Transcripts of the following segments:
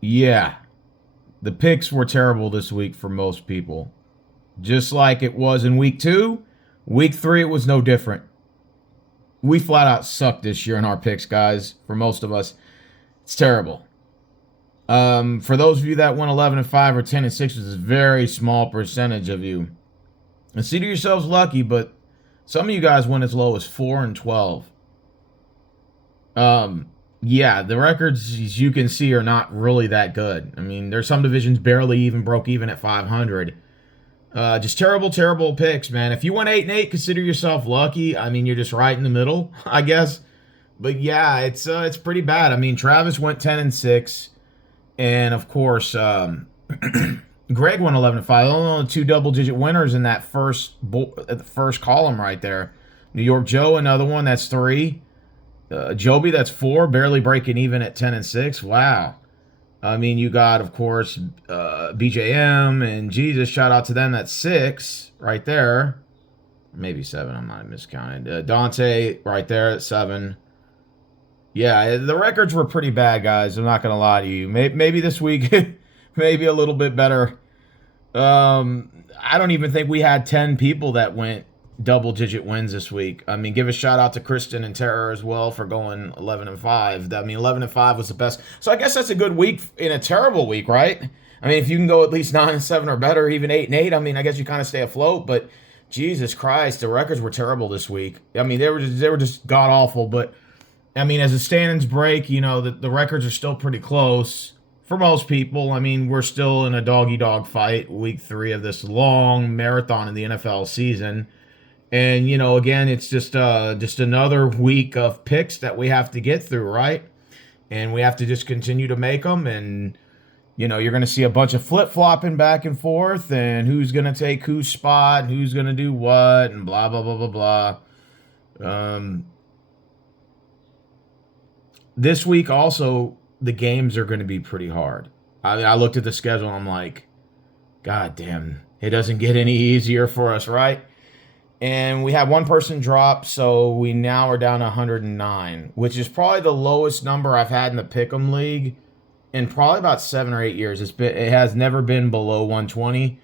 Yeah, the picks were terrible this week for most people. Just like it was in week 2, week 3 it was no different. We flat out sucked this year in our picks, guys. For most of us, it's terrible. For those of you that went 11-5 or 10-6, which is a very small percentage of you, consider yourselves lucky. But some of you guys went as low as 4-12. Um, yeah, the records as you can see are not really that good. I mean, there's some divisions barely even broke even at 500. Just terrible, terrible picks, man. If you went 8-8, consider yourself lucky. I mean, you're just right in the middle, I guess. But yeah, it's pretty bad. I mean, Travis went 10-6, and of course, Greg went 11-5. Only two double-digit winners in that first column right there. New York Joe, another one. That's three. Joby, that's four. Barely breaking even at 10-6. Wow. I mean, you got, of course, BJM and Jesus. Shout out to them. That's six right there. Maybe seven. I'm not miscounted. Dante right there at seven. Yeah, the records were pretty bad, guys. I'm not going to lie to you. Maybe this week, maybe a little bit better. I don't even think we had 10 people that went double digit wins this week. I mean, give a shout out to Kristen and Tara as well for going 11-5. I mean, 11-5 was the best. So I guess that's a good week in a terrible week, right? I mean, if you can go at least 9-7 or better, even 8-8, I mean, I guess you kind of stay afloat. But Jesus Christ, the records were terrible this week. I mean, they were just god awful. But I mean, as the standings break, you know, the records are still pretty close for most people. I mean, we're still in a doggy dog fight, week 3 of this long marathon in the NFL season. And, you know, again, it's just another week of picks that we have to get through, right? And we have to just continue to make them. And, you know, you're going to see a bunch of flip-flopping back and forth and who's going to take whose spot and who's going to do what and blah, blah, blah, blah, blah. This week also, the games are going to be pretty hard. I mean, I looked at the schedule and I'm like, God damn, it doesn't get any easier for us, right? And we had one person drop, so we now are down to 109, which is probably the lowest number I've had in the Pick'em League in probably about 7 or 8 years. It has never been below 120,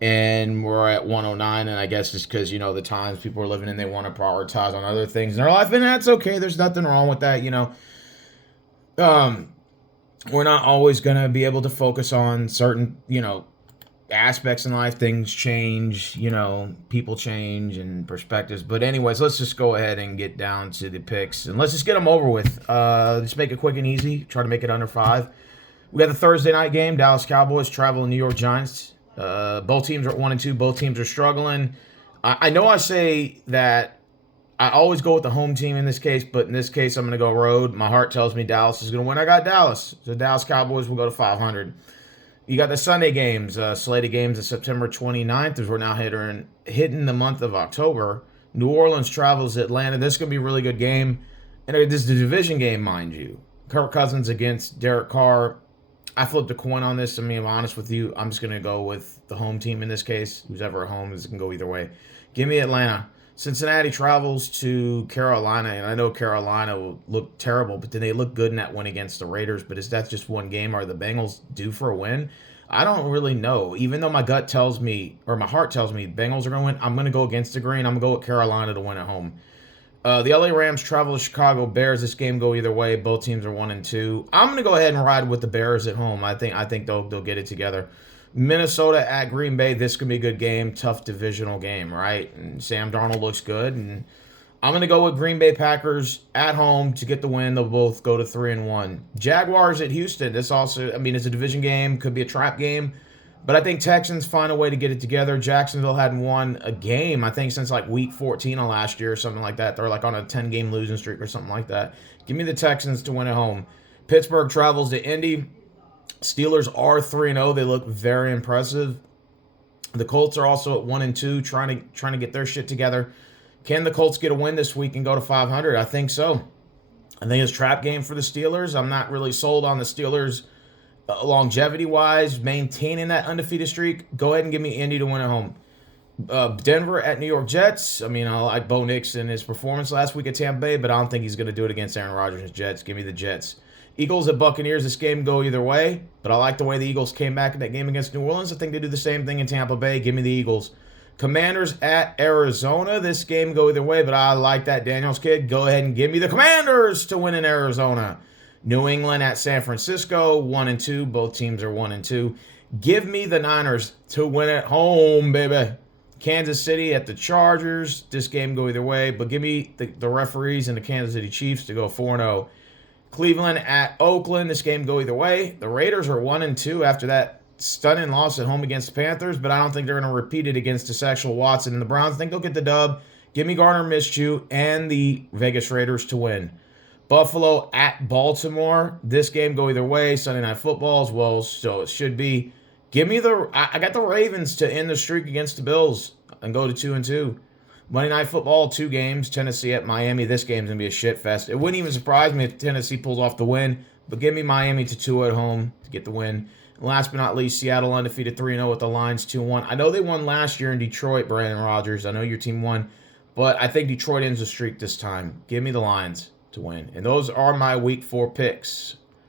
and we're at 109. And I guess it's because you know the times people are living in, they want to prioritize on other things in their life, and that's okay. There's nothing wrong with that, you know. Um, we're not always gonna be able to focus on certain, you know, aspects in life. Things change, you know, people change and perspectives. But anyways, let's just go ahead and get down to the picks and let's just get them over with. Just make it quick and easy. Try to make it under 5. We got the Thursday night game. Dallas Cowboys traveling New York Giants. Both teams are at 1-2. Both teams are struggling. I know I say that I always go with the home team in this case, but in this case, I'm going to go road. My heart tells me Dallas is going to win. I got Dallas. The Dallas Cowboys will go to 500. You got the Sunday games, slated games of September 29th, as we're now hitting the month of October. New Orleans travels Atlanta. This is going to be a really good game. And this is the division game, mind you. Kirk Cousins against Derek Carr. I flipped a coin on this. I mean, I'm honest with you. I'm just going to go with the home team in this case. Who's ever at home, this can go either way. Give me Atlanta. Cincinnati travels to Carolina, and I know Carolina will look terrible, but did they look good in that win against the Raiders? But is that just one game? Are the Bengals due for a win? I don't really know. Even though my gut tells me, or my heart tells me, Bengals are going to win, I'm going to go against the grain. I'm going to go with Carolina to win at home. The LA Rams travel to Chicago Bears. This game go either way. Both teams are 1-2. I'm going to go ahead and ride with the Bears at home. I think they'll get it together. Minnesota at Green Bay. This could be a good game. Tough divisional game, right? And Sam Darnold looks good. And I'm going to go with Green Bay Packers at home to get the win. They'll both go to 3-1. Jaguars at Houston. This also, I mean, it's a division game. Could be a trap game. But I think Texans find a way to get it together. Jacksonville hadn't won a game, I think, since like week 14 of last year or something like that. They're like on a 10-game losing streak or something like that. Give me the Texans to win at home. Pittsburgh travels to Indy. Steelers are 3-0. They look very impressive. The Colts are also at 1-2, trying to get their shit together. Can the Colts get a win this week and go to 500? I think so. I think it's a trap game for the Steelers. I'm not really sold on the Steelers longevity-wise, maintaining that undefeated streak. Go ahead and give me Indy to win at home. Denver at New York Jets. I mean, I like Bo Nix and his performance last week at Tampa Bay, but I don't think he's going to do it against Aaron Rodgers' Jets. Give me the Jets. Eagles at Buccaneers. This game go either way, but I like the way the Eagles came back in that game against New Orleans. I think they do the same thing in Tampa Bay. Give me the Eagles. Commanders at Arizona. This game go either way, but I like that Daniels kid. Go ahead and give me the Commanders to win in Arizona. New England at San Francisco, 1-2. Both teams are 1-2. Give me the Niners to win at home, baby. Kansas City at the Chargers. This game go either way, but give me the referees and the Kansas City Chiefs to go 4-0. Cleveland at Oakland. This game go either way. The Raiders are 1-2 after that stunning loss at home against the Panthers, but I don't think they're going to repeat it against the sexual Watson and the Browns. I think they'll get the dub. Give me Gardner Minshew and the Vegas Raiders to win. Buffalo at Baltimore. This game go either way. Sunday Night Football as well, so it should be. Give me I got the Ravens to end the streak against the Bills and go to 2-2. Monday Night Football, 2 games. Tennessee at Miami. This game's going to be a shit fest. It wouldn't even surprise me if Tennessee pulls off the win, but give me Miami to 2 at home to get the win. And last but not least, Seattle undefeated 3-0 with the Lions 2-1. I know they won last year in Detroit, Brandon Rodgers. I know your team won, but I think Detroit ends the streak this time. Give me the Lions to win. And those are my Week 4 picks.